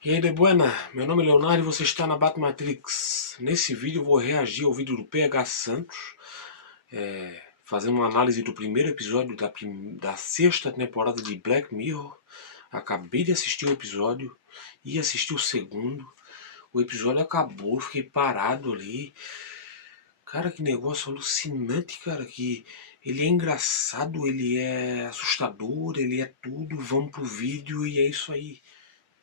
E aí, de buena? Meu nome é Leonardo e você está na Batmatrix. Nesse vídeo eu vou reagir ao vídeo do PH Santos, fazendo uma análise do primeiro episódio da sexta temporada de Black Mirror. Acabei de assistir o episódio e assisti o segundo. O episódio acabou, fiquei parado ali. Cara, que negócio alucinante, cara, que ele é engraçado, ele é assustador, ele é tudo. Vamos pro vídeo e é isso aí.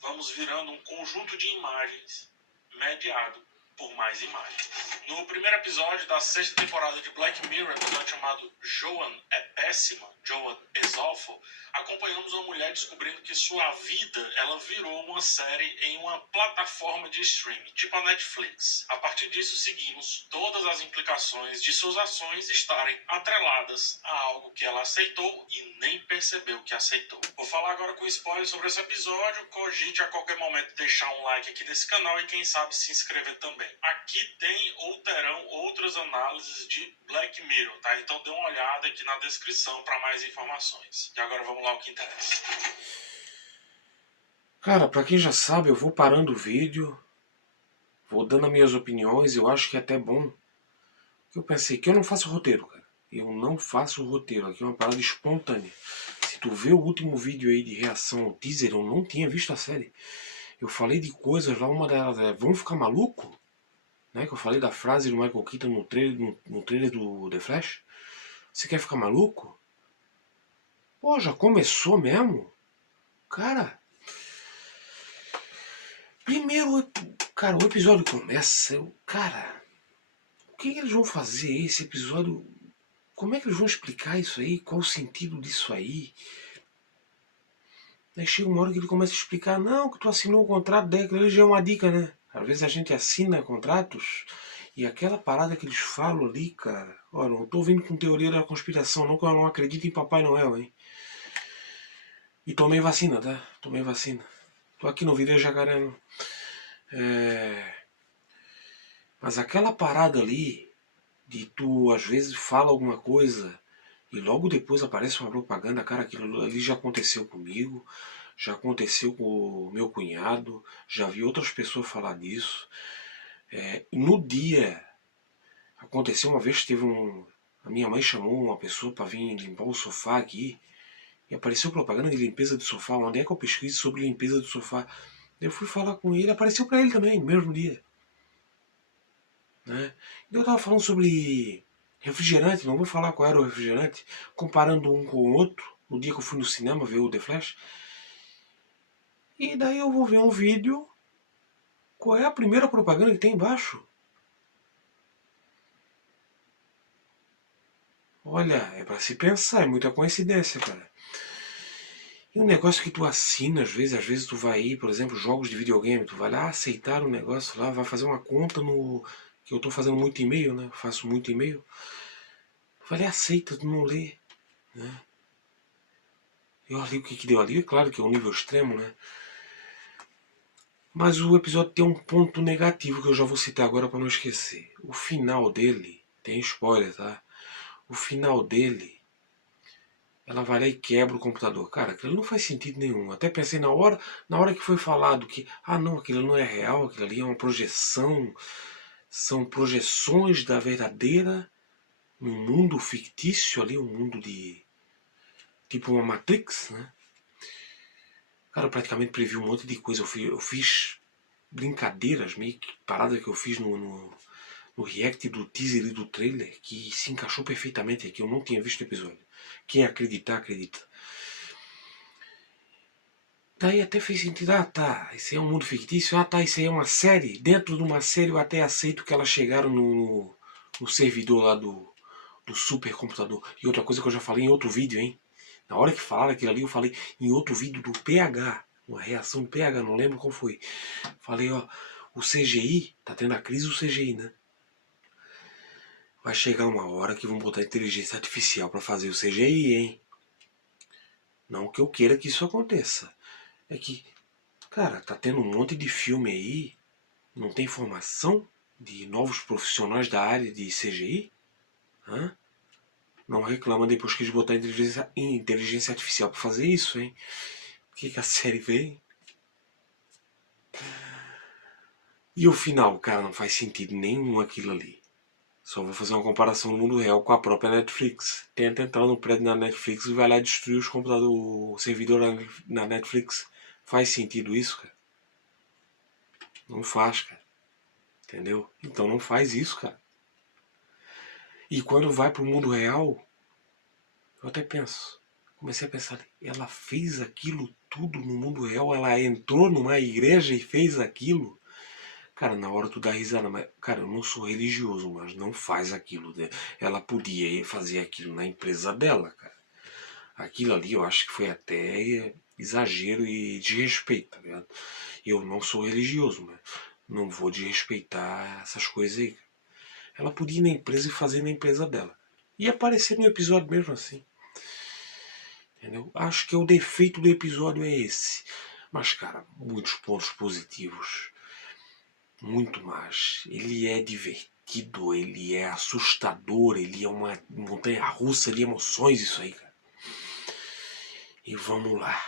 Vamos virando um conjunto de imagens mediado por mais imagens. No primeiro episódio da sexta temporada de Black Mirror, episódio chamado Joan é Péssima, Joan is Awful, acompanhamos uma mulher descobrindo que sua vida ela virou uma série em uma plataforma de streaming, tipo a Netflix. A partir disso, seguimos todas as implicações de suas ações estarem atreladas a algo que ela aceitou e nem percebeu que aceitou. Vou falar agora com spoiler sobre esse episódio, cogite a qualquer momento deixar um like aqui nesse canal e quem sabe se inscrever também. Aqui tem ou terão outras análises de Black Mirror, tá? Então dê uma olhada aqui na descrição para mais informações. E agora vamos lá ao que interessa. Cara, pra quem já sabe, eu vou parando o vídeo, vou dando as minhas opiniões, eu acho que é até bom. Eu pensei que eu não faço roteiro, cara. Eu não faço roteiro, aqui é uma parada espontânea. Se tu vê o último vídeo aí de reação ao teaser, eu não tinha visto a série. Eu falei de coisas lá, uma delas é, vamos ficar maluco? Né, que eu falei da frase do Michael Keaton no trailer do The Flash. Você quer ficar maluco? Pô, já começou mesmo? Cara, primeiro, cara, o episódio começa, cara, o que eles vão fazer esse episódio? Como é que eles vão explicar isso aí? Qual o sentido disso aí? Aí chega uma hora que ele começa a explicar, não, que tu assinou o contrato, daí aquilo ali já é uma dica, né? Às vezes a gente assina contratos e aquela parada que eles falam ali, cara, ó, não tô vindo com teoria da conspiração, não, que eu não acredito em Papai Noel, hein? E tomei vacina, tá? Tomei vacina. Tô aqui no Virei Jacaré, não. Mas aquela parada ali, de tu às vezes fala alguma coisa e logo depois aparece uma propaganda, cara, aquilo ali já aconteceu comigo, já aconteceu com o meu cunhado, já vi outras pessoas falar disso. No dia, aconteceu uma vez, a minha mãe chamou uma pessoa para vir limpar o sofá aqui e apareceu propaganda de limpeza de sofá. Onde é que eu pesquiso sobre limpeza de sofá? Eu fui falar com ele, apareceu para ele também, no mesmo dia. Né? Eu estava falando sobre refrigerante, não vou falar qual era o refrigerante, comparando um com o outro, no dia que eu fui no cinema ver o The Flash. E daí eu vou ver um vídeo, qual é a primeira propaganda que tem embaixo? Olha, é para se pensar, é muita coincidência, cara. E um negócio que tu assina, às vezes tu vai ir, por exemplo, jogos de videogame, tu vai lá aceitar um negócio lá, vai fazer uma conta no... que eu tô fazendo muito e-mail, né? Eu faço muito e-mail. Tu vai lá, aceita, tu não lê, né? Eu ali o que deu ali, é claro que é um nível extremo, né? Mas o episódio tem um ponto negativo que eu já vou citar agora para não esquecer. O final dele, tem spoiler, tá? O final dele, ela vai lá e quebra o computador. Cara, aquilo não faz sentido nenhum. Até pensei na hora que foi falado que, ah não, aquilo não é real, aquilo ali é uma projeção, são projeções da verdadeira, um mundo fictício ali, um mundo de tipo uma Matrix, né? Cara, eu praticamente previ um monte de coisa. Eu fiz brincadeiras, meio que parada que eu fiz no react do teaser e do trailer, que se encaixou perfeitamente aqui. Eu não tinha visto o episódio. Quem acreditar, acredita. Daí até fez sentido, ah tá, isso aí é um mundo fictício, ah tá, isso aí é uma série. Dentro de uma série eu até aceito que elas chegaram no servidor lá do supercomputador. E outra coisa que eu já falei em outro vídeo, hein? Na hora que falaram aquilo ali, eu falei em outro vídeo do PH, uma reação do PH, não lembro qual foi. Falei, ó, o CGI, tá tendo a crise do CGI, né? Vai chegar uma hora que vão botar inteligência artificial para fazer o CGI, hein? Não que eu queira que isso aconteça. É que, cara, tá tendo um monte de filme aí, não tem formação de novos profissionais da área de CGI? Hã? Não reclama depois que eles botaram inteligência artificial para fazer isso, hein? O que a série vem? E o final, cara, não faz sentido nenhum aquilo ali. Só vou fazer uma comparação no mundo real com a própria Netflix. Tenta entrar no prédio da Netflix e vai lá destruir os computadores, o servidor na Netflix. Faz sentido isso, cara? Não faz, cara. Entendeu? Então não faz isso, cara. E quando vai pro mundo real, eu até penso. Comecei a pensar, ela fez aquilo tudo no mundo real? Ela entrou numa igreja e fez aquilo? Cara, na hora tu dá risada, mas, cara, eu não sou religioso, mas não faz aquilo. Né? Ela podia fazer aquilo na empresa dela, cara. Aquilo ali eu acho que foi até exagero e desrespeito, tá ligado? Eu não sou religioso, mas não vou desrespeitar essas coisas aí. Ela podia ir na empresa e fazer na empresa dela. E aparecer no episódio mesmo assim. Entendeu? Acho que o defeito do episódio é esse. Mas, cara, muitos pontos positivos. Muito mais. Ele é divertido, ele é assustador, ele é uma montanha russa de emoções, isso aí, cara. E vamos lá.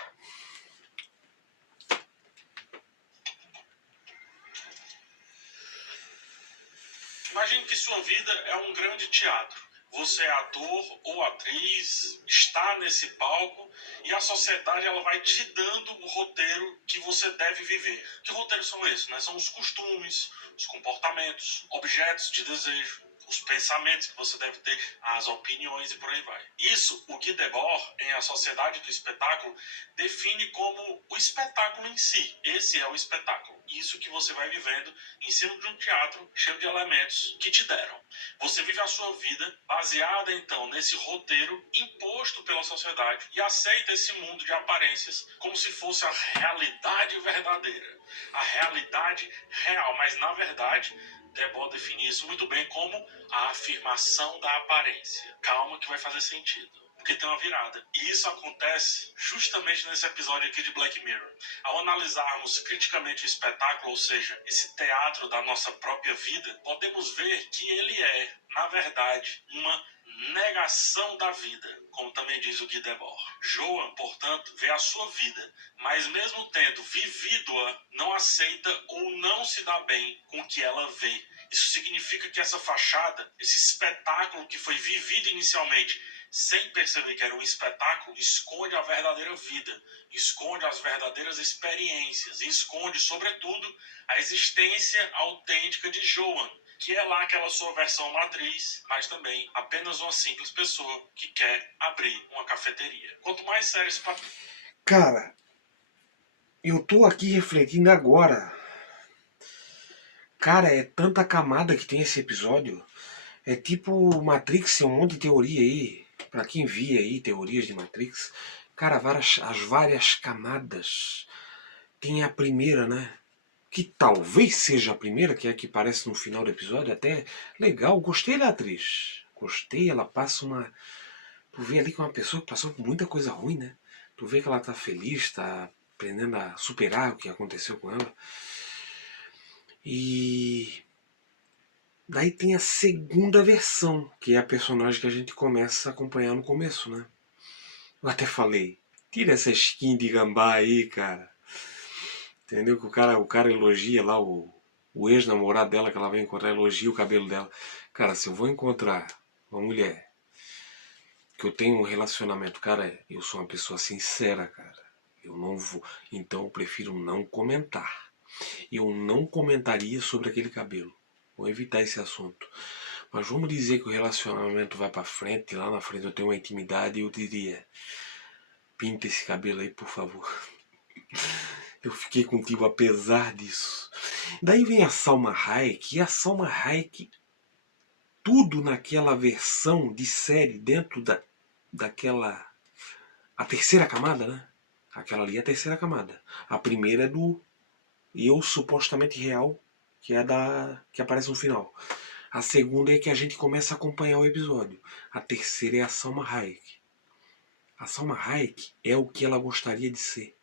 Imagine que sua vida é um grande teatro. Você é ator ou atriz, está nesse palco e a sociedade ela vai te dando o roteiro que você deve viver. Que roteiros são esses? Né? São os costumes, os comportamentos, objetos de desejo, os pensamentos que você deve ter, as opiniões e por aí vai. Isso, o Guy Debord, em A Sociedade do Espetáculo, define como o espetáculo em si. Esse é o espetáculo. Isso que você vai vivendo em cima de um teatro cheio de elementos que te deram. Você vive a sua vida baseada, então, nesse roteiro imposto pela sociedade e aceita esse mundo de aparências como se fosse a realidade verdadeira, a realidade real. Mas, na verdade, Debord define isso muito bem como a afirmação da aparência. Calma que vai fazer sentido. Porque tem uma virada. E isso acontece justamente nesse episódio aqui de Black Mirror. Ao analisarmos criticamente o espetáculo, ou seja, esse teatro da nossa própria vida, podemos ver que ele é, na verdade, uma negação da vida, como também diz o Guy Debord. Joan, portanto, vê a sua vida, mas mesmo tendo vivido-a, não aceita ou não se dá bem com o que ela vê. Isso significa que essa fachada, esse espetáculo que foi vivido inicialmente, sem perceber que era um espetáculo, esconde a verdadeira vida, esconde as verdadeiras experiências e esconde, sobretudo, a existência autêntica de Joan, que é lá aquela sua versão matriz, mas também apenas uma simples pessoa que quer abrir uma cafeteria. Quanto mais sério esse papel... Cara, eu tô aqui refletindo agora. Cara, é tanta camada que tem esse episódio. É tipo Matrix, tem um monte de teoria aí. Pra quem via aí teorias de Matrix. Cara, as várias camadas. Tem a primeira, né? Que talvez seja a primeira, que é a que aparece no final do episódio. Até legal, gostei da atriz. Gostei, ela passa uma. Tu vê ali que é uma pessoa que passou por muita coisa ruim, né? Tu vê que ela tá feliz, tá aprendendo a superar o que aconteceu com ela. E daí tem a segunda versão, que é a personagem que a gente começa a acompanhar no começo, né? Eu até falei, tira essa skin de gambá aí, cara. Entendeu? Que o cara elogia lá o ex-namorado dela que ela vai encontrar, elogia o cabelo dela. Cara, se eu vou encontrar uma mulher que eu tenho um relacionamento, cara, eu sou uma pessoa sincera, cara. Eu não vou. Então eu prefiro não comentar. Eu não comentaria sobre aquele cabelo. Vou evitar esse assunto. Mas vamos dizer que o relacionamento vai pra frente, lá na frente eu tenho uma intimidade e eu diria: pinta esse cabelo aí, por favor. Eu fiquei contigo apesar disso. Daí vem a Salma Hayek, e a Salma Hayek, tudo naquela versão de série, dentro daquela. A terceira camada, né? Aquela ali é a terceira camada. A primeira é do eu supostamente real, que é da que aparece no final. A segunda é que a gente começa a acompanhar o episódio. A terceira é a Salma Hayek. A Salma Hayek é o que ela gostaria de ser,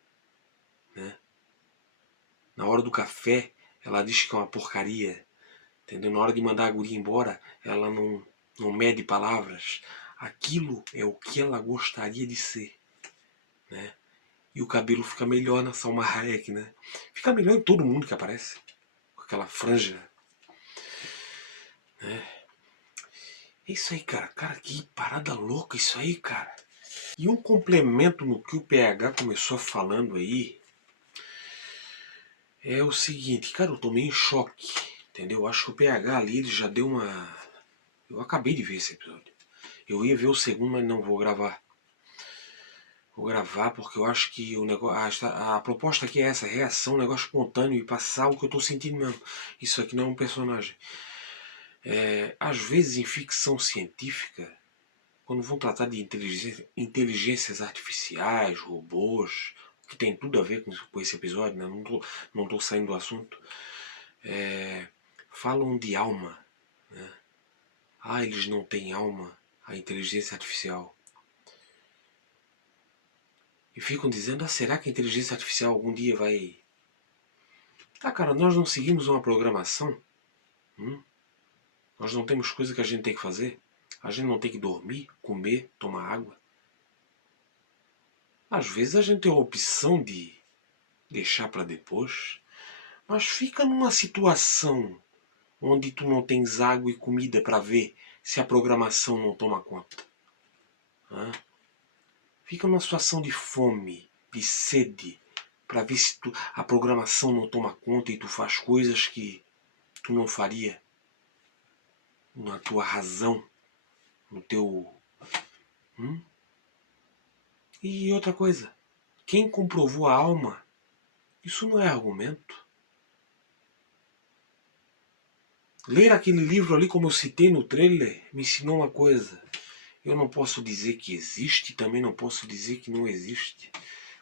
né? Na hora do café, ela diz que é uma porcaria, entendeu? Na hora de mandar a guria embora, ela não mede palavras. Aquilo é o que ela gostaria de ser, né? E o cabelo fica melhor na Salma Hayek, né? Fica melhor em todo mundo que aparece. aquela franja. Né? É isso aí, cara. Cara, que parada louca isso aí, cara. E um complemento no que o PH começou falando aí é o seguinte, cara, eu tô meio em choque, entendeu? Eu acho que o PH ali, ele já deu uma... Eu acabei de ver esse episódio. Eu ia ver o segundo, mas não vou gravar. Vou gravar porque eu acho que o negócio, a proposta aqui é essa, reação, um negócio espontâneo e passar o que eu tô sentindo mesmo. Isso aqui não é um personagem. Às vezes em ficção científica, quando vão tratar de inteligências artificiais, robôs, que tem tudo a ver com esse episódio, né? Não tô saindo do assunto, falam de alma. Né? Ah, eles não têm alma, a inteligência artificial. E ficam dizendo, será que a inteligência artificial algum dia vai... Tá, cara, nós não seguimos uma programação? Nós não temos coisa que a gente tem que fazer? A gente não tem que dormir, comer, tomar água? Às vezes a gente tem a opção de deixar para depois, mas fica numa situação onde tu não tens água e comida para ver se a programação não toma conta. Fica numa situação de fome, de sede, para ver se a programação não toma conta e tu faz coisas que tu não faria na tua razão, no teu... E outra coisa, quem comprovou a alma, isso não é argumento. Ler aquele livro ali, como eu citei no trailer, me ensinou uma coisa. Eu não posso dizer que existe, também não posso dizer que não existe.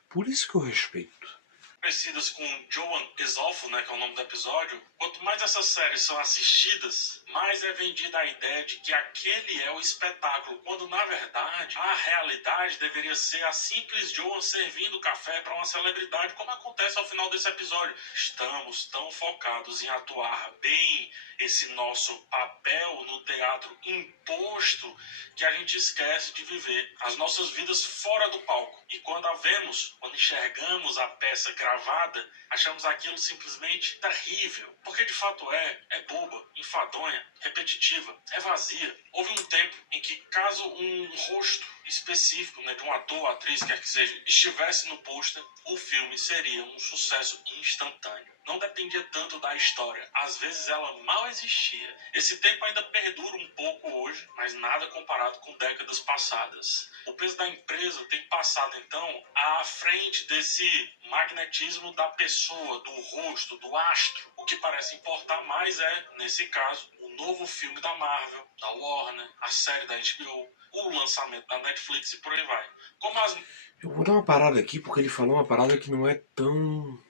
Por isso que eu respeito. Parecidas com Joan Isolfo, né, que é o nome do episódio, quanto mais essas séries são assistidas, mais é vendida a ideia de que aquele é o espetáculo, quando na verdade a realidade deveria ser a simples Joan servindo café para uma celebridade, como acontece ao final desse episódio. Estamos tão focados em atuar bem esse nosso papel no teatro imposto que a gente esquece de viver as nossas vidas fora do palco. E quando a vemos, quando enxergamos a peça gravada, achamos aquilo simplesmente terrível. Porque de fato é boba, enfadonha, repetitiva, é vazia. Houve um tempo em que caso um rosto específico, né, de um ator, atriz, quer que seja, estivesse no pôster, o filme seria um sucesso instantâneo. Não dependia tanto da história. Às vezes ela mal existia. Esse tempo ainda perdura um pouco hoje, mas nada comparado com décadas passadas. O peso da empresa tem passado, então, à frente desse magnetismo da pessoa, do rosto, do astro. O que parece importar mais é, nesse caso, o novo filme da Marvel, da Warner, a série da HBO, o lançamento da Netflix e por aí vai. Como as... Eu vou dar uma parada aqui, porque ele falou uma parada que não é tão...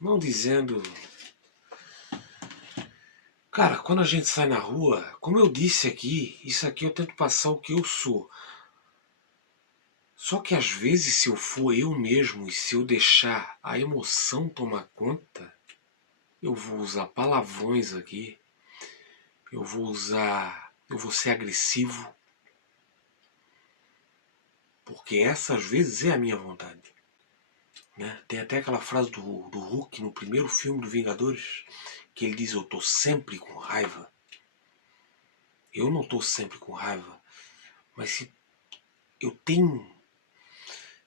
Não dizendo... Cara, quando a gente sai na rua, como eu disse aqui, isso aqui eu tento passar o que eu sou. Só que às vezes, se eu for eu mesmo e se eu deixar a emoção tomar conta, eu vou usar palavrões aqui, eu vou ser agressivo, porque essa às vezes é a minha vontade. Né? Tem até aquela frase do Hulk no primeiro filme do Vingadores, que ele diz, eu tô sempre com raiva. Eu não tô sempre com raiva, mas se eu tenho...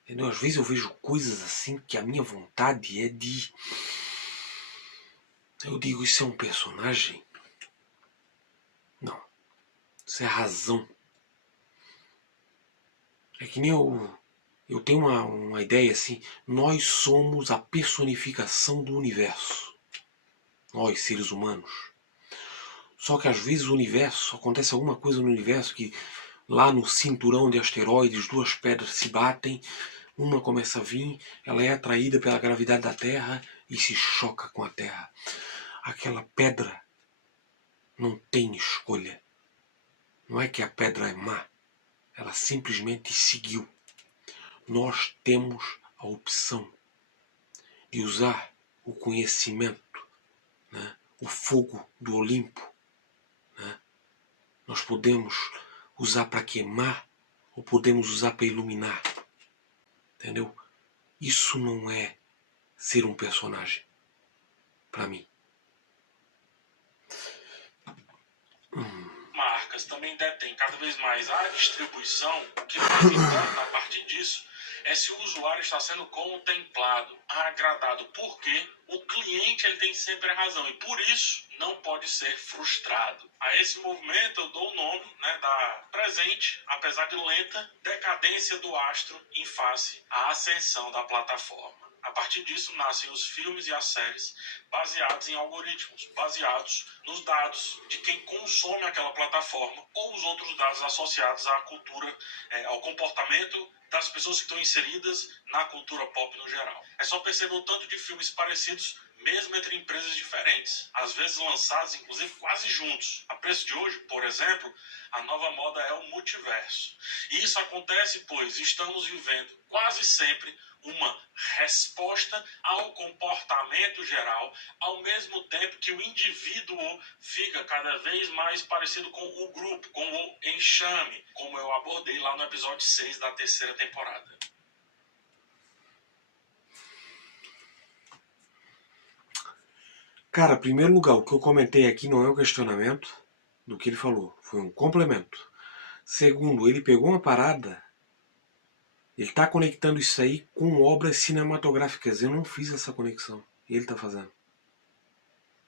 Entendeu? Às vezes eu vejo coisas assim que a minha vontade é de... Eu digo, isso é um personagem? Não. Isso é razão. É que nem eu tenho uma ideia assim, nós somos a personificação do universo. Nós, seres humanos. Só que às vezes o universo, acontece alguma coisa no universo que lá no cinturão de asteroides, duas pedras se batem, uma começa a vir, ela é atraída pela gravidade da Terra e se choca com a Terra. Aquela pedra não tem escolha. Não é que a pedra é má, ela simplesmente seguiu. Nós temos a opção de usar o conhecimento, né? O fogo do Olimpo. Né? Nós podemos usar para queimar ou podemos usar para iluminar. Entendeu? Isso não é ser um personagem, para mim. marcas também detêm cada vez mais a distribuição, o que mais importa a partir disso é se o usuário está sendo contemplado, agradado, porque o cliente ele tem sempre a razão e por isso não pode ser frustrado. A esse movimento eu dou o nome, né, da presente, apesar de lenta, decadência do astro em face à ascensão da plataforma. A partir disso nascem os filmes e as séries baseados em algoritmos, baseados nos dados de quem consome aquela plataforma ou os outros dados associados à cultura, ao comportamento das pessoas que estão inseridas na cultura pop no geral. É só perceber o tanto de filmes parecidos mesmo entre empresas diferentes, às vezes lançados inclusive quase juntos. A preço de hoje, por exemplo, a nova moda é o multiverso. E isso acontece pois estamos vivendo quase sempre uma resposta ao comportamento geral, ao mesmo tempo que o indivíduo fica cada vez mais parecido com o grupo, com o enxame, como eu abordei lá no episódio 6 da terceira temporada. Cara, em primeiro lugar, o que eu comentei aqui não é um questionamento do que ele falou, foi um complemento. Segundo, ele pegou uma parada, ele está conectando isso aí com obras cinematográficas. Eu não fiz essa conexão, ele está fazendo.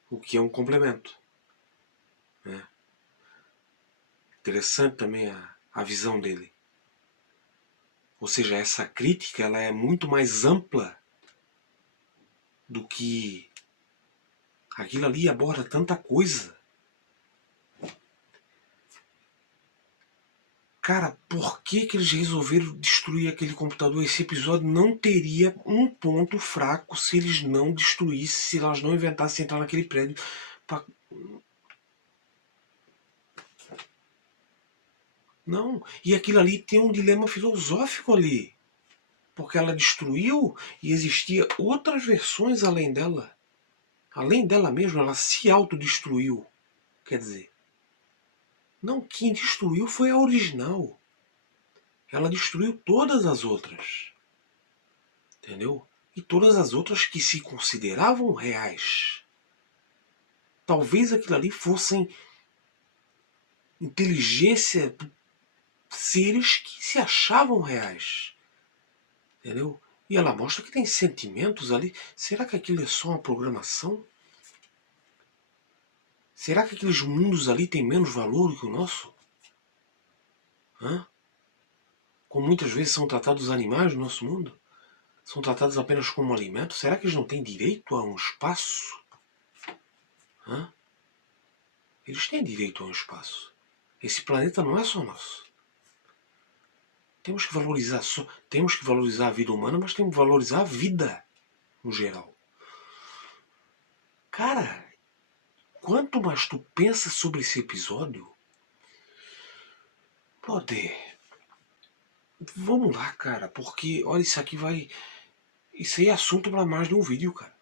O que é um complemento. Né? Interessante também a visão dele. Ou seja, essa crítica ela é muito mais ampla do que aquilo ali aborda tanta coisa. Cara, por que eles resolveram destruir aquele computador? Esse episódio não teria um ponto fraco se eles não destruíssem, se elas não inventassem entrar naquele prédio. Pra... Não, e aquilo ali tem um dilema filosófico ali. Porque ela destruiu e existia outras versões além dela. Além dela mesma, ela se autodestruiu. Quer dizer, não, quem destruiu foi a original. Ela destruiu todas as outras. Entendeu? E todas as outras que se consideravam reais. Talvez aquilo ali fossem inteligência, seres que se achavam reais. Entendeu? E ela mostra que tem sentimentos ali. Será que aquilo é só uma programação? Será que aqueles mundos ali têm menos valor do que o nosso? Hã? Como muitas vezes são tratados os animais no nosso mundo? São tratados apenas como alimento? Será que eles não têm direito a um espaço? Hã? Eles têm direito a um espaço. Esse planeta não é só nosso. Temos que valorizar a vida humana, mas temos que valorizar a vida no geral. Cara, quanto mais tu pensa sobre esse episódio, brother, vamos lá, cara, porque olha, isso aqui vai. Isso aí é assunto para mais de um vídeo, cara.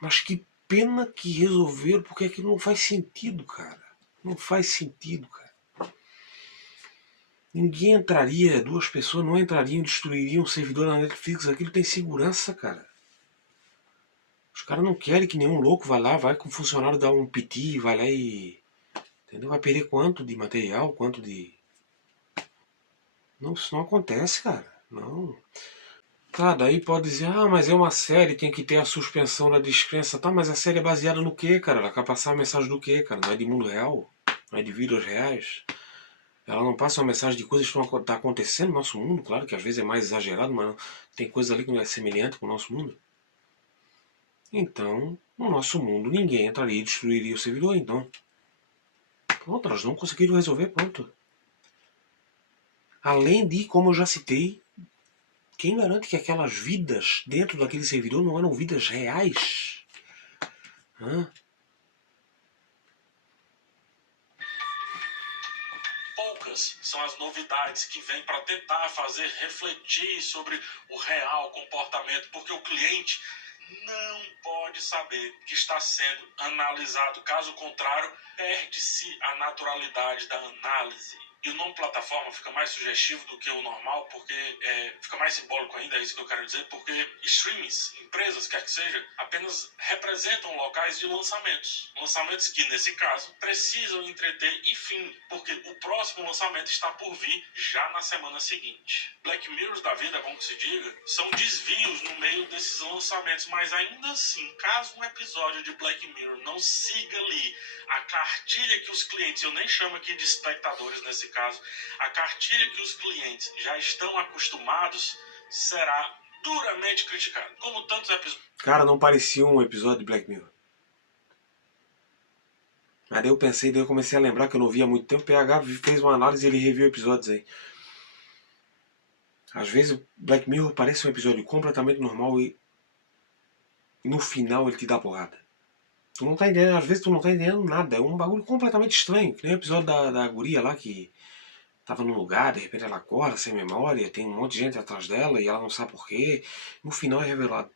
Mas que pena que resolveram, porque aquilo não faz sentido, cara. Não faz sentido, cara. Ninguém entraria, duas pessoas não entrariam, destruiriam um servidor na Netflix. Aquilo tem segurança, cara. Os caras não querem que nenhum louco vá lá, vai com o funcionário dar um piti, vai lá e... Entendeu? Vai perder quanto de material, quanto de... Não, isso não acontece, cara. Não. Tá, daí pode dizer, ah, mas é uma série, tem que ter a suspensão da descrença. Tá, mas a série é baseada no quê, cara? Ela quer passar a mensagem do quê, cara? Não é de mundo real? Não é de vidas reais? Ela não passa uma mensagem de coisas que estão acontecendo no nosso mundo? Claro que às vezes é mais exagerado, mas tem coisa ali que não é semelhante com o nosso mundo. Então, no nosso mundo, ninguém entraria e destruiria o servidor, então. Pronto, elas não conseguiram resolver, pronto. Além de, como eu já citei, quem garante que aquelas vidas dentro daquele servidor não eram vidas reais? Hã? Poucas são as novidades que vêm para tentar fazer refletir sobre o real comportamento, porque o cliente não pode saber que está sendo analisado. Caso contrário, perde-se a naturalidade da análise. E o nome plataforma fica mais sugestivo do que o normal, porque fica mais simbólico ainda, é isso que eu quero dizer, porque streamings, empresas, quer que seja, apenas representam locais de lançamentos. Lançamentos que, nesse caso, precisam entreter e fim, porque o próximo lançamento está por vir já na semana seguinte. Black Mirrors da vida, é bom que se diga, são desvios no meio desses lançamentos, mas ainda assim, caso um episódio de Black Mirror não siga ali a cartilha que os clientes, eu nem chamo aqui de espectadores nesse caso, a cartilha que os clientes já estão acostumados, será duramente criticado, como tantos episódios. Cara, não parecia um episódio de Black Mirror. Aí daí eu pensei, daí eu comecei a lembrar que eu não via há muito tempo. O PH fez uma análise e ele reviu episódios aí. Às vezes o Black Mirror parece um episódio completamente normal e no final ele te dá porrada. Tu não tá entendendo, às vezes tu não tá entendendo nada. É um bagulho completamente estranho. Que nem o episódio da guria lá que tava num lugar, de repente ela acorda sem memória, tem um monte de gente atrás dela e ela não sabe porquê. No final é revelado.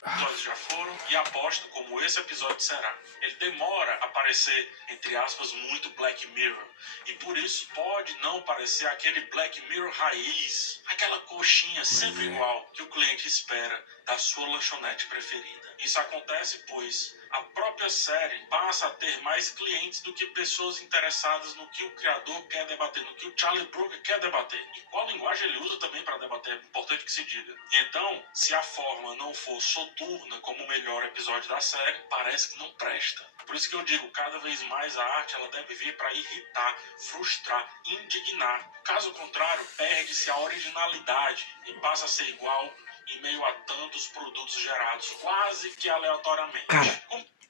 Episódios já foram e aposto como esse episódio será. Ele demora a parecer, entre aspas, muito Black Mirror. E por isso pode não parecer aquele Black Mirror raiz, aquela coxinha sempre igual que o cliente espera da sua lanchonete preferida. Isso acontece pois a própria série passa a ter mais clientes do que pessoas interessadas no que o criador quer debater, no que o Charlie Brooker quer debater. E qual linguagem ele usa também para debater, é importante que se diga. E então, se a forma não for soturna como o melhor episódio da série, parece que não presta. Por isso que eu digo, cada vez mais a arte ela deve vir para irritar, frustrar, indignar. Caso contrário, perde-se a originalidade e passa a ser igual em meio a tantos produtos gerados quase que aleatoriamente. Cara,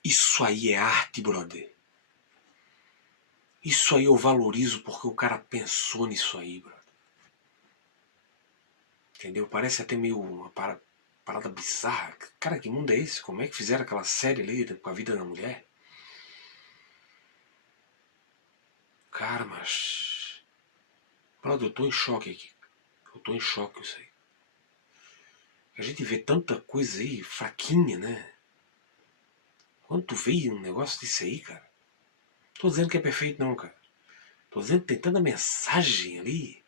isso aí é arte, brother. Isso aí eu valorizo porque o cara pensou nisso aí, brother. Entendeu? Parece até meio uma parada bizarra. Cara, que mundo é esse? Como é que fizeram aquela série ali com a vida da mulher? Cara, mas... brother, eu tô em choque aqui. Eu tô em choque com isso aí. A gente vê tanta coisa aí, fraquinha, né? Quando tu vê um negócio desse aí, cara... tô dizendo que é perfeito não, cara. Tô dizendo que tem tanta mensagem ali.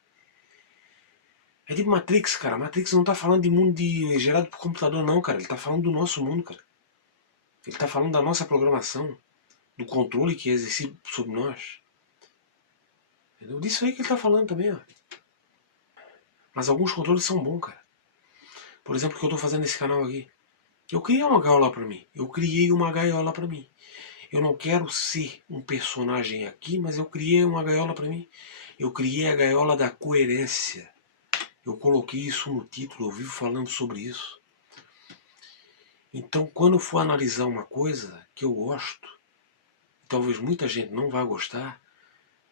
É tipo Matrix, cara. Matrix não tá falando de mundo gerado por computador, não, cara. Ele tá falando do nosso mundo, cara. Ele tá falando da nossa programação. Do controle que é exercido sobre nós. Entendeu? Disso aí que ele tá falando também, ó. Mas alguns controles são bons, cara. Por exemplo, o que eu tô fazendo nesse canal aqui. Eu criei uma gaiola pra mim. Eu criei uma gaiola pra mim. Eu não quero ser um personagem aqui, mas eu criei uma gaiola pra mim. Eu criei a gaiola da coerência. Eu coloquei isso no título, eu vivo falando sobre isso. Então, quando eu for analisar uma coisa que eu gosto, talvez muita gente não vá gostar,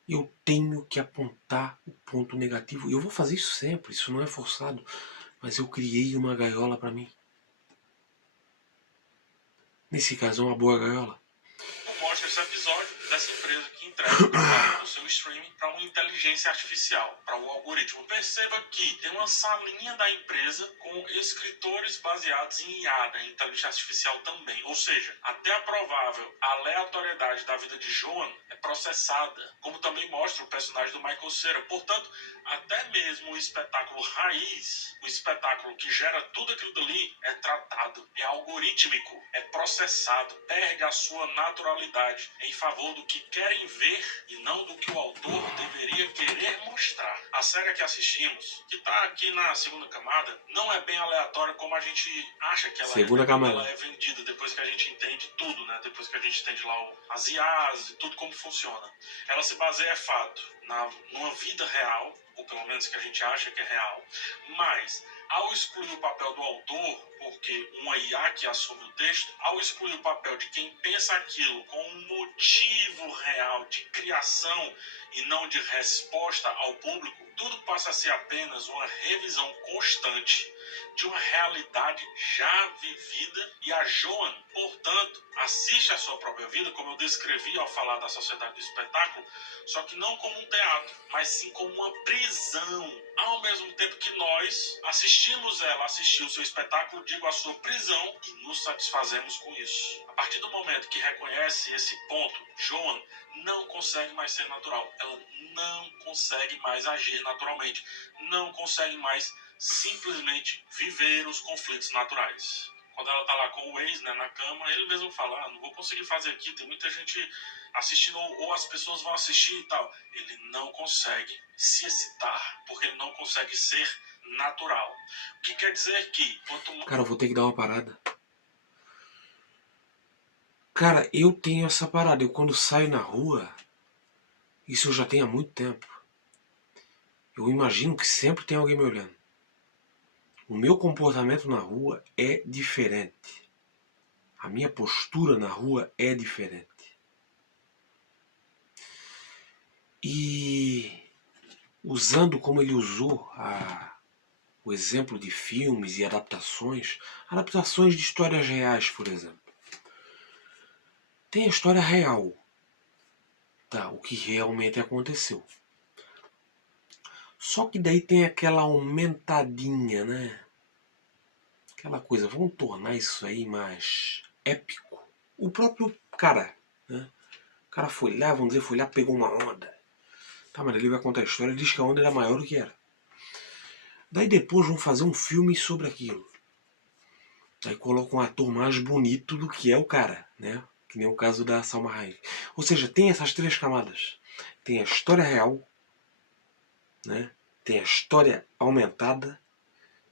eu tenho que apontar o ponto negativo. E eu vou fazer isso sempre, isso não é forçado. Mas eu criei uma gaiola para mim. Nesse caso, é uma boa gaiola. Mostra esse episódio dessa empresa que entrega o catálogo do seu streaming para uma inteligência artificial, para o algoritmo. Perceba que tem uma salinha da empresa com escritores baseados em IA, em inteligência artificial também. Ou seja, até a provável aleatoriedade da vida de Joan é processada, como também mostra o personagem do Michael Cera. Portanto, até mesmo o espetáculo raiz, o espetáculo que gera tudo aquilo dali, é tratado, é algorítmico, é processado, perde a sua naturalidade em favor do que querem ver e não do que o autor deveria querer mostrar. A série que assistimos, que está aqui na segunda camada, não é bem aleatória como a gente acha que ela segunda camada. Ela é vendida depois que a gente entende tudo, né? Depois que a gente entende lá as IAs e tudo como funciona. Ela se baseia, é fato, numa vida real, ou pelo menos que a gente acha que é real, mas ao excluir o papel do autor, porque uma IA que assume o texto, ao excluir o papel de quem pensa aquilo com um motivo real de criação e não de resposta ao público, tudo passa a ser apenas uma revisão constante de uma realidade já vivida, e a Joan, portanto, assiste a sua própria vida, como eu descrevi ao falar da sociedade do espetáculo, só que não como um teatro, mas sim como uma prisão, ao mesmo tempo que nós assistimos ela assistir o seu espetáculo, digo a sua prisão, e nos satisfazemos com isso. A partir do momento que reconhece esse ponto, Joan não consegue mais ser natural, ela não conseguem mais agir naturalmente, não conseguem mais simplesmente viver os conflitos naturais. Quando ela tá lá com o ex, né, na cama, ele mesmo fala, não vou conseguir fazer aqui, tem muita gente assistindo, ou as pessoas vão assistir e tal. Ele não consegue se excitar, porque ele não consegue ser natural. O que quer dizer que quanto... Cara, eu vou ter que dar uma parada. Cara, eu tenho essa parada. Eu quando saio na rua, isso eu já tenho há muito tempo. Eu imagino que sempre tem alguém me olhando. O meu comportamento na rua é diferente. A minha postura na rua é diferente. E usando como ele usou o exemplo de filmes e adaptações de histórias reais, por exemplo. Tem a história real, tá? O que realmente aconteceu. Só que daí tem aquela aumentadinha, né? Aquela coisa, vamos tornar isso aí mais épico. O próprio cara, né? O cara foi lá, vamos dizer, foi lá, pegou uma onda. Tá, mas ele vai contar a história, diz que a onda era maior do que era. Daí depois vão fazer um filme sobre aquilo. Aí colocam um ator mais bonito do que é o cara, né? Que nem o caso da Salma Hayek. Ou seja, tem essas três camadas. Tem a história real, né? Tem a história aumentada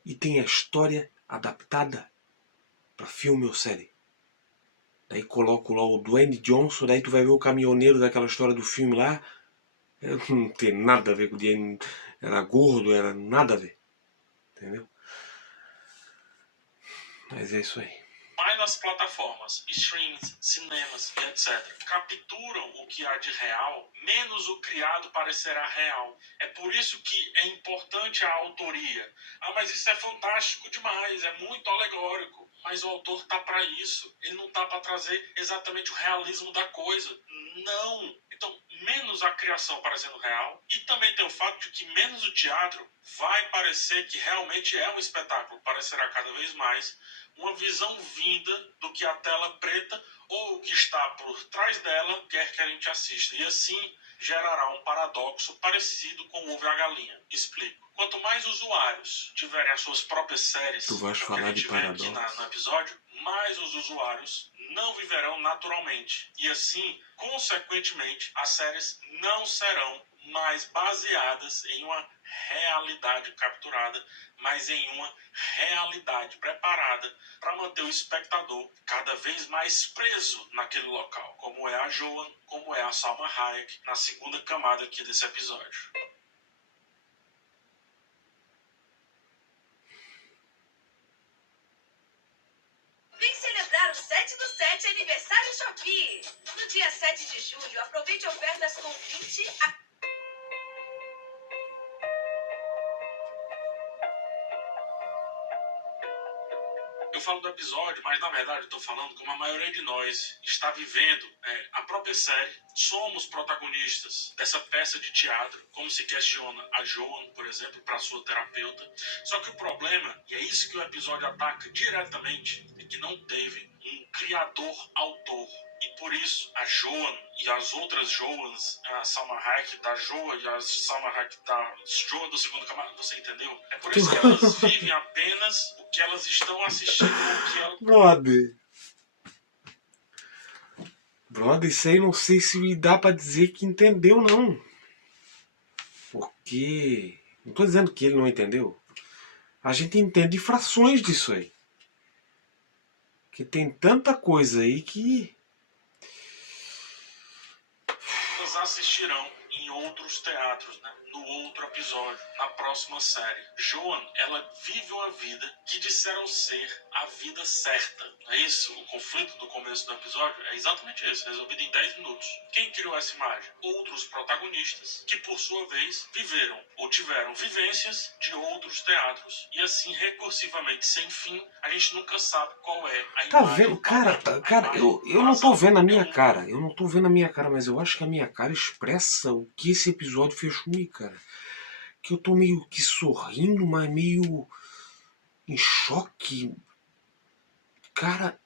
e tem a história adaptada para filme ou série. Daí coloco lá o Dwayne Johnson, daí tu vai ver o caminhoneiro daquela história do filme lá. Não tem nada a ver com o Dwayne. Era gordo, era nada a ver. Entendeu? Mas é isso aí. mais nas plataformas, streams, cinemas e etc. capturam o que há de real, menos o criado parecerá real. É por isso que é importante a autoria. Mas isso é fantástico demais, é muito alegórico. Mas o autor tá para isso. Ele não tá para trazer exatamente o realismo da coisa. Não. Então, menos a criação parecendo real. E também tem o fato de que menos o teatro vai parecer que realmente é um espetáculo. Parecerá cada vez mais uma visão vinda do que a tela preta ou o que está por trás dela quer que a gente assista. E assim gerará um paradoxo parecido com o ovo e a galinha. Explico. Quanto mais usuários tiverem as suas próprias séries, Tu vais que falar a de gente vê aqui paradoxo. no episódio, mais os usuários não viverão naturalmente. E assim, consequentemente, as séries não serão mais baseadas em uma realidade capturada, mas em uma realidade preparada para manter o espectador cada vez mais preso naquele local, como é a Joan, como é a Salma Hayek, na segunda camada aqui desse episódio. Vem celebrar o 7/7 aniversário Shopee. No dia 7 de julho, aproveite ofertas com 20 a... Eu falo do episódio, mas na verdade eu estou falando como a maioria de nós está vivendo a própria série. Somos protagonistas dessa peça de teatro, como se questiona a Joan, por exemplo, para sua terapeuta. Só que o problema, e é isso que o episódio ataca diretamente, é que não teve um criador-autor. E por isso, a Joan e as outras Joans, a Salma Hayek da Joa e a Salma Hayek da Joa do segundo camada, você entendeu? É por isso que elas vivem apenas o que elas estão assistindo, o que elas... Brother, isso aí não sei se me dá pra dizer que entendeu, não. Porque... Não tô dizendo que ele não entendeu. A gente entende frações disso aí. Que tem tanta coisa aí que... Elas assistirão em outros teatros, né? No outro episódio, na próxima série. Joan, ela vive uma vida que disseram ser a vida certa. Não é isso? O conflito do começo do episódio é exatamente esse, resolvido em 10 minutos. Quem criou essa imagem? Outros protagonistas que, por sua vez, viveram ou tiveram vivências de outros teatros. E assim, recursivamente, sem fim, a gente nunca sabe qual é a Tá imagem. vendo? Cara, eu não tô vendo a minha cara. Eu não tô vendo a minha cara, mas eu acho que a minha cara expressa o que esse episódio fez comigo, cara. Que eu tô meio que sorrindo, mas meio em choque. Cara,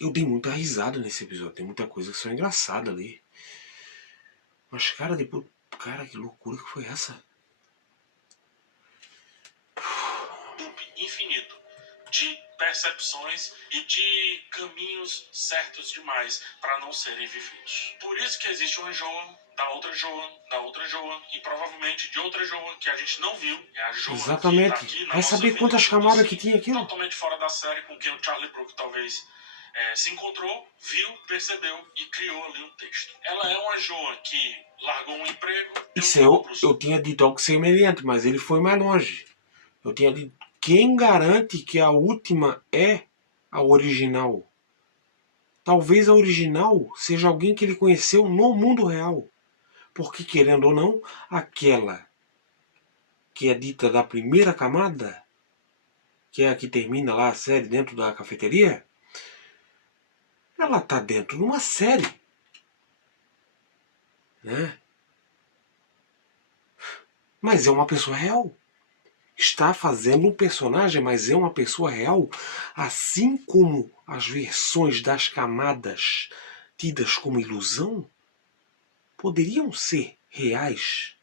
eu dei muita risada nesse episódio. Tem muita coisa que são engraçada ali. Mas, cara, depois... Cara, que loucura que foi essa? Loop infinito de percepções e de caminhos certos demais para não serem vividos. Por isso que existe uma Joan, da outra Joan, da outra Joan e provavelmente de outra Joan que a gente não viu. É a Joan que tá aqui na Vai nossa saber vida, quantas tudo camadas assim, que tinha aquilo. totalmente fora da série, com quem o Charlie Brooker talvez se encontrou, viu, percebeu e criou ali um texto. Ela é uma Joan que largou um emprego, Isso deu eu tinha dito algo semelhante, mas ele foi mais longe. Eu tinha dito, quem garante que a última é a original? Talvez a original seja alguém que ele conheceu no mundo real. Porque, querendo ou não, aquela que é dita da primeira camada, que é a que termina lá a série dentro da cafeteria, ela tá dentro de uma série, né? Mas é uma pessoa real. Está fazendo um personagem, mas é uma pessoa real, assim como as versões das camadas tidas como ilusão poderiam ser reais.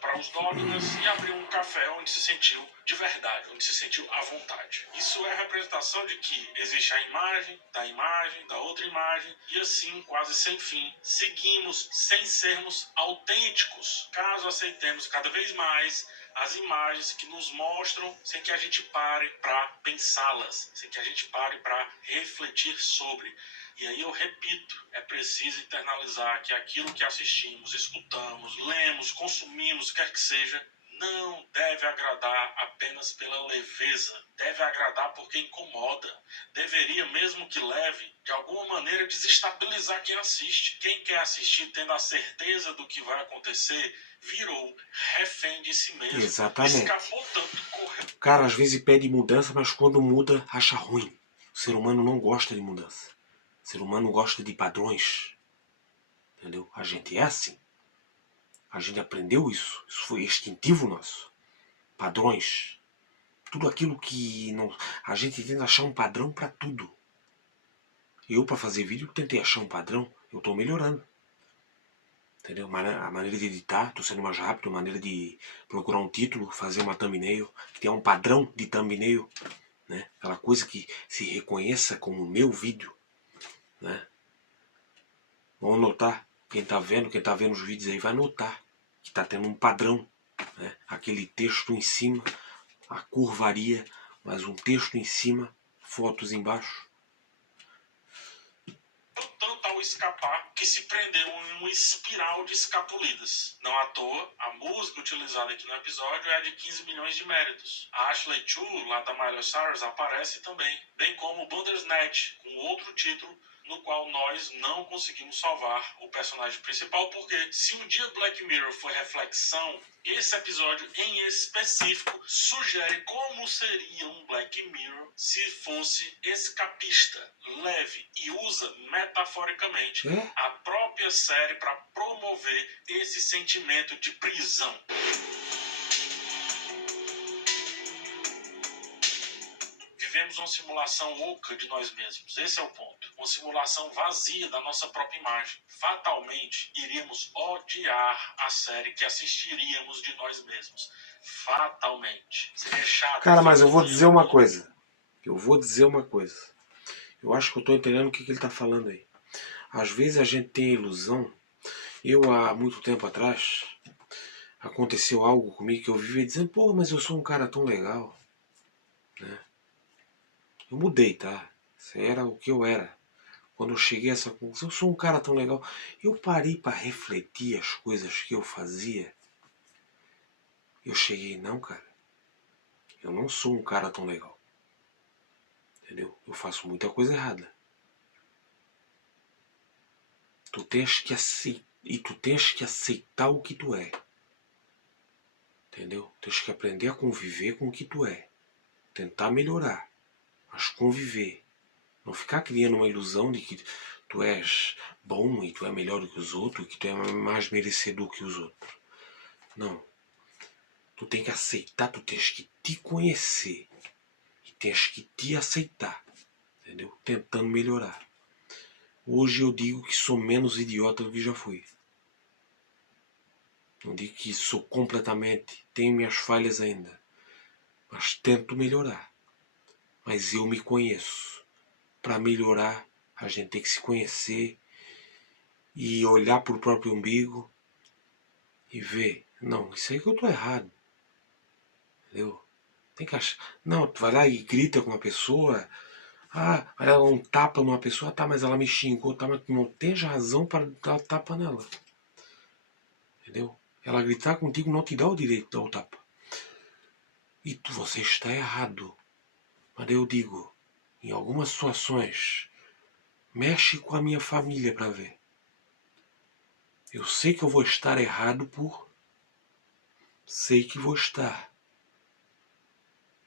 Para os dogmas e abriu um café onde se sentiu de verdade, onde se sentiu à vontade. Isso é a representação de que existe a imagem, da outra imagem, e assim, quase sem fim, seguimos sem sermos autênticos, caso aceitemos cada vez mais as imagens que nos mostram sem que a gente pare para pensá-las, sem que a gente pare para refletir sobre. E aí eu repito, é preciso internalizar que aquilo que assistimos, escutamos, lemos, consumimos, quer que seja, não deve agradar apenas pela leveza. Deve agradar porque incomoda. Deveria, mesmo que leve, de alguma maneira desestabilizar quem assiste. Quem quer assistir tendo a certeza do que vai acontecer, virou refém de si mesmo. Exatamente. Escapou tanto e correu. Cara, às vezes pede mudança, mas quando muda, acha ruim. O ser humano não gosta de mudança. O ser humano gosta de padrões. Entendeu? A gente é assim. A gente aprendeu isso. Isso foi instintivo nosso. Padrões. Tudo aquilo que não... A gente tenta achar um padrão para tudo. Eu, para fazer vídeo, tentei achar um padrão. Eu tô melhorando. Entendeu? A maneira de editar, tô sendo mais rápido. A maneira de procurar um título, fazer uma thumbnail. Que tenha um padrão de thumbnail. Né? Aquela coisa que se reconheça como meu vídeo. Né? Vamos notar. Quem tá vendo os vídeos aí vai notar que tá tendo um padrão. Né? Aquele texto em cima, a cor varia, mas um texto em cima, fotos embaixo. Tanto ao escapar que se prendeu em uma espiral de escapulidas. Não à toa, a música utilizada aqui no episódio é a de 15 milhões de méritos. A Ashley Chu, lá da Miley Cyrus, aparece também, bem como Bandersnatch, com outro título, no qual nós não conseguimos salvar o personagem principal, porque se um dia Black Mirror foi reflexão, esse episódio em específico sugere como seria um Black Mirror se fosse escapista, leve e usa metaforicamente a própria série para promover esse sentimento de prisão. Vivemos uma simulação oca de nós mesmos. Esse é o ponto. Uma simulação vazia da nossa própria imagem. Fatalmente, iríamos odiar a série que assistiríamos de nós mesmos. Fatalmente. Seria chato. Cara, mas eu vou dizer uma coisa. Eu acho que eu tô entendendo o que ele tá falando aí. Às vezes a gente tem a ilusão. Eu, há muito tempo atrás, aconteceu algo comigo que eu vivia dizendo, pô, mas eu sou um cara tão legal. Né? Eu mudei, tá? Isso era o que eu era. Quando eu cheguei a essa conclusão, eu sou um cara tão legal. Eu parei para refletir as coisas que eu fazia. Eu cheguei, não, cara. Eu não sou um cara tão legal. Entendeu? Eu faço muita coisa errada. Tu tens que aceitar. E tu tens que aceitar o que tu é. Entendeu? Tens que aprender a conviver com o que tu é. Tentar melhorar. Mas conviver. Não ficar criando uma ilusão de que tu és bom e tu é melhor do que os outros, que tu é mais merecedor que os outros. Não. Tu tem que aceitar, tu tens que te conhecer. E tens que te aceitar. Entendeu? Tentando melhorar. Hoje eu digo que sou menos idiota do que já fui. Não digo que sou completamente, tenho minhas falhas ainda, mas tento melhorar. Mas eu me conheço. Para melhorar, a gente tem que se conhecer e olhar para o próprio umbigo e ver, não, isso aí que eu estou errado. Entendeu? Tem que achar. Não, tu vai lá e grita com uma pessoa. Ah, vai dar um tapa numa pessoa. Tá, mas ela me xingou. Tá, mas tu não tens razão para dar tapa nela. Entendeu? Ela gritar contigo não te dá o direito de dar o tapa. E você está errado. Mas eu digo, em algumas situações, mexe com a minha família para ver. Eu sei que eu vou estar errado por... Sei que vou estar.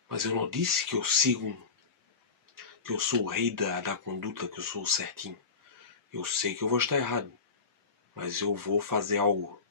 Mas eu não disse que eu sigo, que eu sou o rei da conduta, que eu sou o certinho. Eu sei que eu vou estar errado. Mas eu vou fazer algo.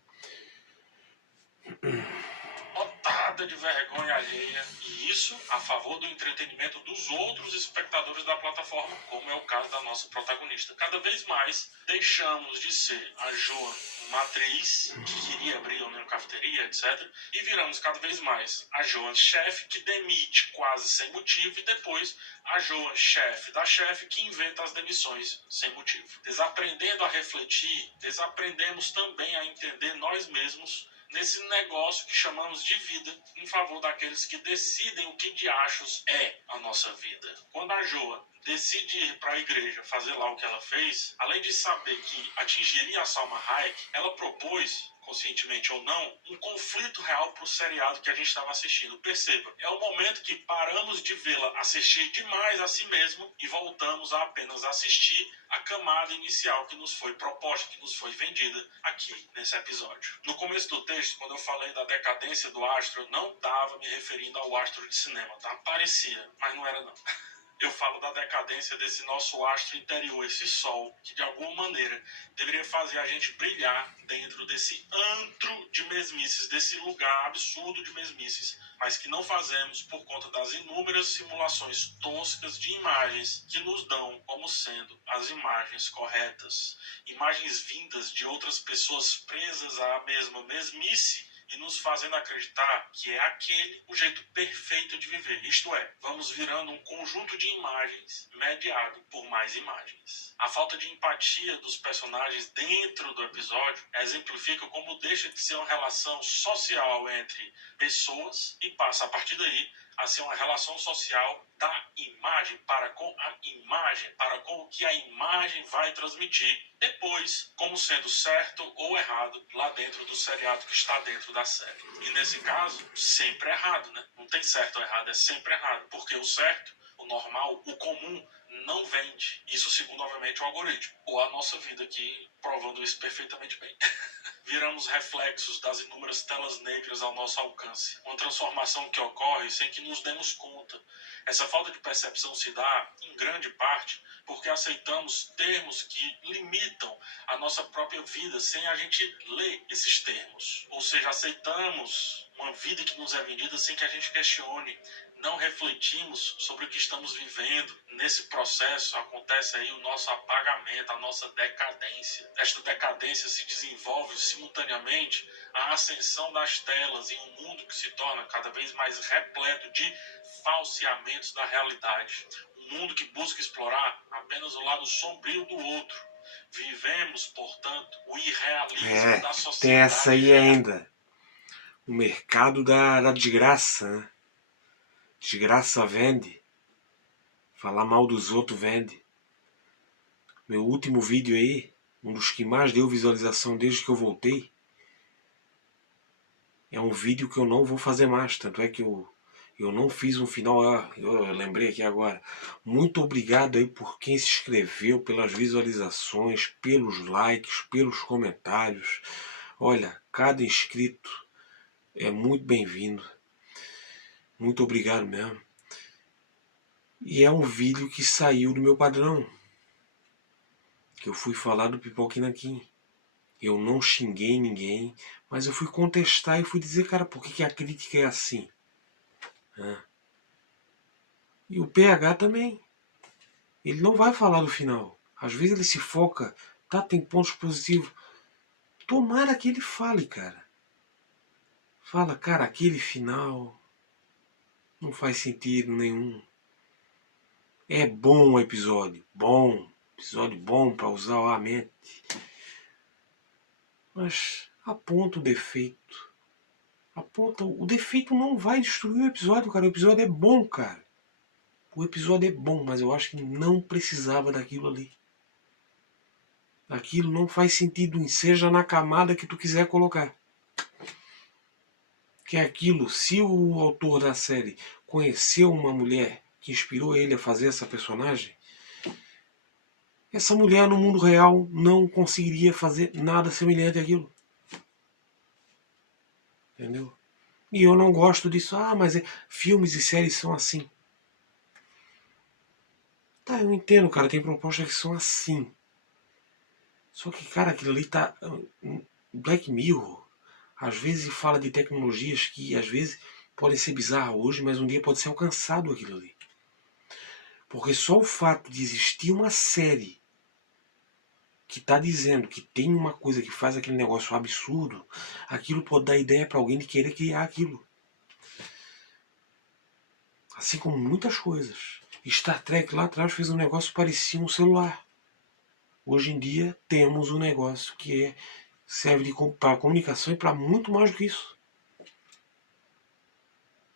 Lotada de vergonha alheia, e isso a favor do entretenimento dos outros espectadores da plataforma, como é o caso da nossa protagonista. Cada vez mais deixamos de ser a Joan, uma atriz que queria abrir uma cafeteria, etc., e viramos cada vez mais a Joan chefe, que demite quase sem motivo, e depois a Joan chefe da chefe, que inventa as demissões sem motivo. Desaprendendo a refletir, desaprendemos também a entender nós mesmos nesse negócio que chamamos de vida, em favor daqueles que decidem o que de achos é a nossa vida. Quando a Joa decide ir para a igreja fazer lá o que ela fez, além de saber que atingiria a Salma Hayek, ela propôs, conscientemente ou não, um conflito real para o seriado que a gente estava assistindo. Perceba, é o momento que paramos de vê-la assistir demais a si mesma e voltamos a apenas assistir a camada inicial que nos foi proposta, que nos foi vendida aqui nesse episódio. No começo do texto, quando eu falei da decadência do astro, eu não estava me referindo ao astro de cinema, tá? Parecia, mas não era não. Eu falo da decadência desse nosso astro interior, esse sol, que de alguma maneira deveria fazer a gente brilhar dentro desse antro de mesmices, desse lugar absurdo de mesmices, mas que não fazemos por conta das inúmeras simulações toscas de imagens que nos dão como sendo as imagens corretas. Imagens vindas de outras pessoas presas à mesma mesmice e nos fazendo acreditar que é aquele o jeito perfeito de viver. Isto é, vamos virando um conjunto de imagens mediado por mais imagens. A falta de empatia dos personagens dentro do episódio exemplifica como deixa de ser uma relação social entre pessoas e passa a partir daí a ser uma relação social da imagem para com a imagem, para com o que a imagem vai transmitir, depois como sendo certo ou errado lá dentro do seriado que está dentro da série. E nesse caso, sempre errado, né? Não tem certo ou errado, é sempre errado, porque o certo, o normal, o comum não vende. Isso segundo, obviamente, o algoritmo, ou a nossa vida aqui provando isso perfeitamente bem. Viramos reflexos das inúmeras telas negras ao nosso alcance. Uma transformação que ocorre sem que nos demos conta. Essa falta de percepção se dá, em grande parte, porque aceitamos termos que limitam a nossa própria vida sem a gente ler esses termos. Ou seja, aceitamos uma vida que nos é vendida sem que a gente questione. Não refletimos sobre o que estamos vivendo. Nesse processo acontece aí o nosso apagamento, a nossa decadência. Esta decadência se desenvolve simultaneamente a ascensão das telas em um mundo que se torna cada vez mais repleto de falseamentos da realidade. Um mundo que busca explorar apenas o lado sombrio do outro. Vivemos, portanto, o irrealismo da sociedade. Tem essa aí ainda. O mercado da desgraça, né? Desgraça vende. Falar mal dos outros vende. Meu último vídeo aí, um dos que mais deu visualização desde que eu voltei, é um vídeo que eu não vou fazer mais. Tanto é que eu não fiz um final. Eu lembrei aqui agora. Muito obrigado aí por quem se inscreveu, pelas visualizações, pelos likes, pelos comentários. Olha, cada inscrito é muito bem-vindo. Muito obrigado mesmo. E é um vídeo que saiu do meu padrão. Que eu fui falar do Pipoca Nanquim. Eu não xinguei ninguém, mas eu fui contestar e fui dizer, cara, por que a crítica é assim? E o PH também. Ele não vai falar do final. Às vezes ele se foca, tá, tem pontos positivos. Tomara que ele fale, cara. fala, cara, aquele final não faz sentido nenhum. É bom o episódio bom para usar a mente, mas aponta o defeito. Aponta, o defeito não vai destruir o episódio, cara. O episódio é bom, cara. O episódio é bom, mas eu acho que não precisava daquilo ali. Aquilo não faz sentido, seja na camada que tu quiser colocar. Que é aquilo, se o autor da série conheceu uma mulher que inspirou ele a fazer essa personagem, essa mulher no mundo real não conseguiria fazer nada semelhante àquilo. Entendeu? E eu não gosto disso. Ah, mas filmes e séries são assim. Tá, eu entendo, cara, tem propostas que são assim. Só que, cara, aquilo ali tá... Black Mirror, às vezes fala de tecnologias que, às vezes, podem ser bizarras hoje, mas um dia pode ser alcançado aquilo ali. Porque só o fato de existir uma série que está dizendo que tem uma coisa que faz aquele negócio absurdo, aquilo pode dar ideia para alguém de querer criar aquilo. Assim como muitas coisas. Star Trek lá atrás fez um negócio que parecia um celular. Hoje em dia temos um negócio que serve para comunicação e para muito mais do que isso.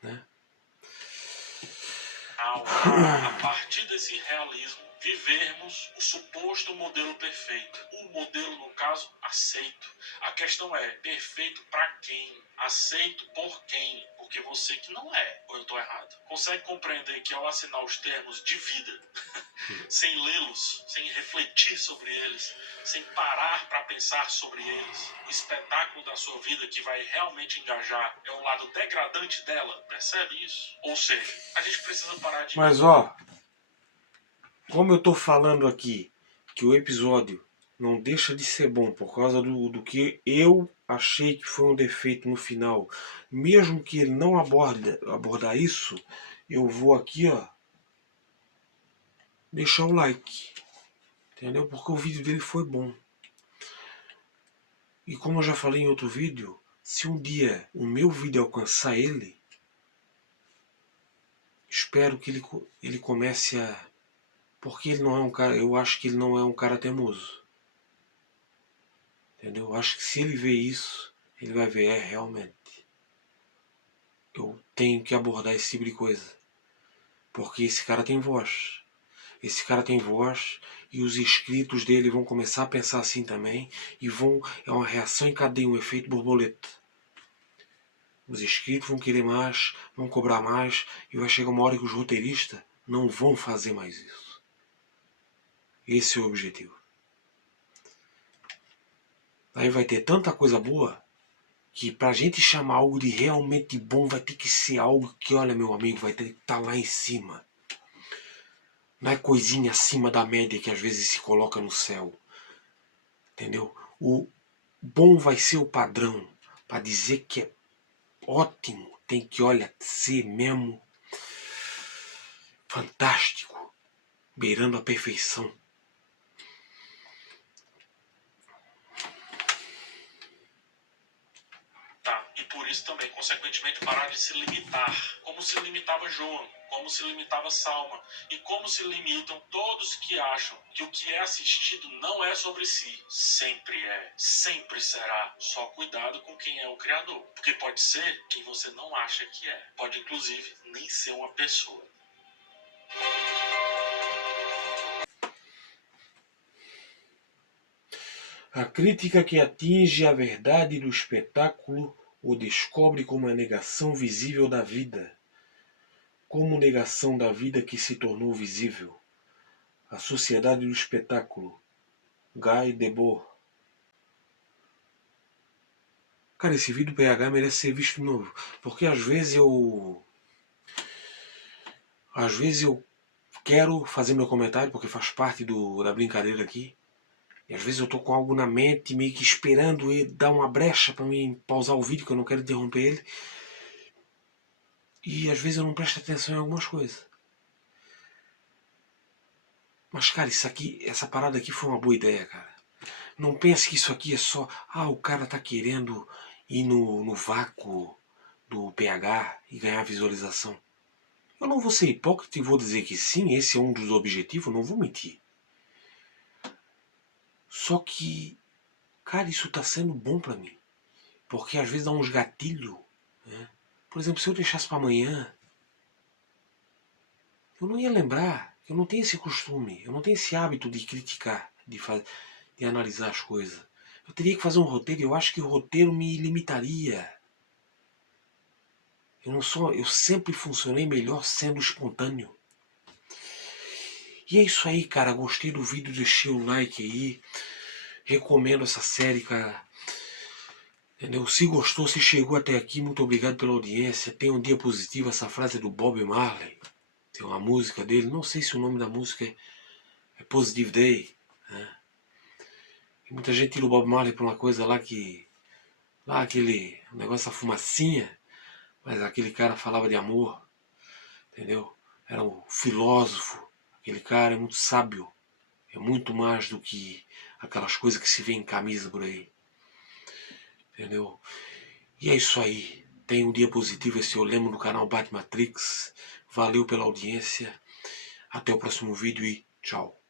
Né? A partir desse realismo, vivermos o suposto modelo perfeito. O modelo, no caso, aceito. A questão é, perfeito para quem? Aceito por quem? Porque você que não é, ou eu estou errado? Consegue compreender que ao assinar os termos de vida, sem lê-los, sem refletir sobre eles, sem parar para pensar sobre eles, o espetáculo da sua vida que vai realmente engajar é o lado degradante dela? Percebe isso? Ou seja, a gente precisa parar de... Mas ó, como eu tô falando aqui que o episódio não deixa de ser bom por causa do que eu achei que foi um defeito no final, mesmo que ele não abordar isso, eu vou aqui, ó, deixar o like, entendeu? Porque o vídeo dele foi bom. E como eu já falei em outro vídeo, se um dia o meu vídeo alcançar ele, espero que ele comece a... Porque ele não é um cara, eu acho que ele não é um cara teimoso. Entendeu? Eu acho que se ele ver isso, ele vai ver, realmente, eu tenho que abordar esse tipo de coisa. Porque esse cara tem voz. Esse cara tem voz e os inscritos dele vão começar a pensar assim também e é uma reação em cadeia, um efeito borboleta. Os inscritos vão querer mais, vão cobrar mais e vai chegar uma hora que os roteiristas não vão fazer mais isso. Esse é o objetivo. Aí vai ter tanta coisa boa que pra gente chamar algo de realmente bom vai ter que ser algo que, olha, meu amigo, vai ter que estar lá em cima. Não é coisinha acima da média que às vezes se coloca no céu. Entendeu? O bom vai ser o padrão. Para dizer que é ótimo, tem que, olha, ser mesmo fantástico, beirando a perfeição. E por isso também, consequentemente, parar de se limitar. Como se limitava João, como se limitava Salma, e como se limitam todos que acham que o que é assistido não é sobre si. Sempre é, sempre será. Só cuidado com quem é o criador. Porque pode ser quem você não acha que é. Pode, inclusive, nem ser uma pessoa. A crítica que atinge a verdade do espetáculo o descobre como a negação visível da vida. Como negação da vida que se tornou visível. A sociedade do espetáculo. Guy Debord. Cara, esse vídeo PH merece ser visto de novo. Porque às vezes eu quero fazer meu comentário, porque faz parte da brincadeira aqui. E às vezes eu tô com algo na mente, meio que esperando ele dar uma brecha para mim pausar o vídeo, que eu não quero interromper ele. E às vezes eu não presto atenção em algumas coisas. Mas, cara, isso aqui, essa parada aqui foi uma boa ideia, cara. Não pense que isso aqui é só... o cara tá querendo ir no vácuo do PH e ganhar visualização. Eu não vou ser hipócrita e vou dizer que sim, esse é um dos objetivos, não vou mentir. Só que, cara, isso tá sendo bom pra mim. Porque às vezes dá uns gatilhos, né? Por exemplo, se eu deixasse pra amanhã, eu não ia lembrar. Eu não tenho esse costume, eu não tenho esse hábito de criticar, de analisar as coisas. Eu teria que fazer um roteiro e eu acho que o roteiro me limitaria. Eu sempre funcionei melhor sendo espontâneo. E é isso aí, cara. Gostei do vídeo, deixei o like aí. Recomendo essa série, cara. Entendeu? Se gostou, se chegou até aqui, muito obrigado pela audiência. Tenha um dia positivo. Essa frase é do Bob Marley. Tem uma música dele. Não sei se o nome da música é Positive Day, né? E muita gente tira o Bob Marley por uma coisa lá que... Lá aquele negócio, a fumacinha. Mas aquele cara falava de amor. Entendeu? Era um filósofo. Aquele cara é muito sábio. É muito mais do que aquelas coisas que se vê em camisa por aí. Entendeu? E é isso aí. Tenha um dia positivo. Esse eu lembro no canal Batmatrix. Valeu pela audiência. Até o próximo vídeo e tchau.